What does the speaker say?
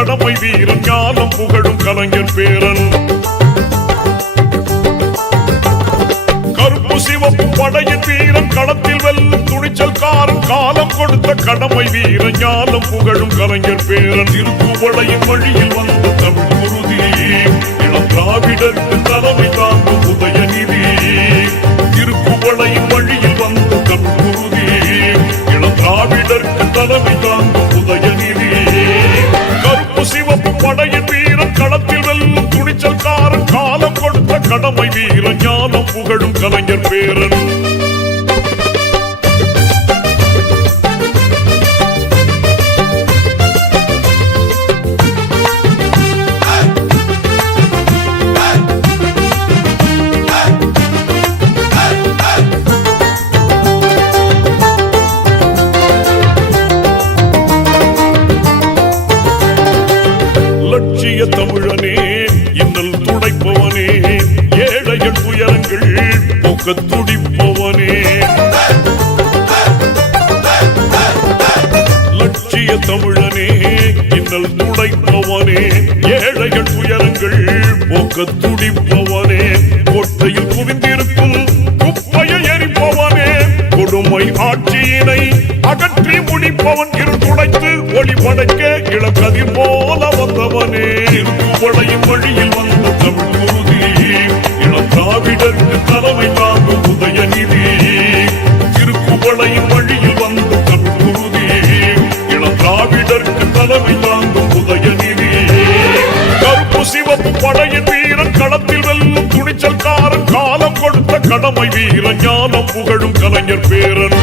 கடமை வீரன் ஞானம் புகழும் கலைஞர் பேரன். கருப்பு சிவப்பு படையின் வீரன் களத்தில் வெல்லும் துணிச்சல்காரன் காலம் கொடுத்த கடமை வீரன் ஞானம் புகழும் கலைஞர் பேரன். திருக்குவளையின் வழியில் வந்த தமிழ் குருதி இளம் திராவிடருக்கு தலைமை தாங்கும் உதயநிதி. திருக்குவளையின் வழியில் வந்த தமிழ் குருதி இளம் திராவிடருக்கு தலைமை தாங்கும் உதயநிதி. கருப்பு சிவப்பு படையின் வீரன் களத்தில் வெல்லும் துணிச்சல்காரன் காலம் கொடுத்த கடமை வீரன் ஞானம் புகழும் கலைஞர் பேரன். லட்சிய தமிழனே இன்னல் துடைப்பவனே ஏழைகள் துயரங்கள் போக்க துடிப்பவனே. லட்சிய தமிழனே இன்னல் துடைப்பவனே ஏழைகள் துயரங்கள் போக்க துடிப்பவனே. கோட்டையில் குவிந்திருக்கும் குப்பையை எரிப்பவனே கொடுமை ஆட்சியினை அகற்றி முடிப்பவன். இருந்துடைத்து ஒளி படைக்க இளக்கதிர் போல வந்தவனே. திருக்குவளையின் வழியில் வந்த தமிழ் குருதி இளம் திராவிடருக்கு தலைமை தாங்கும் உதயநிதி. திருக்குவளையின் வழியில் வந்த தமிழ் குருதி இளம் திராவிடருக்கு தலைமை தாங்கும் உதயநிதி. கருப்பு சிவப்பு படையின் வீரன் களத்தில் வெல்லும் துணிச்சல்காரன் காலம் கொடுத்த கடமை வீரன் ஞானம் புகழும் கலைஞர் பேரன்.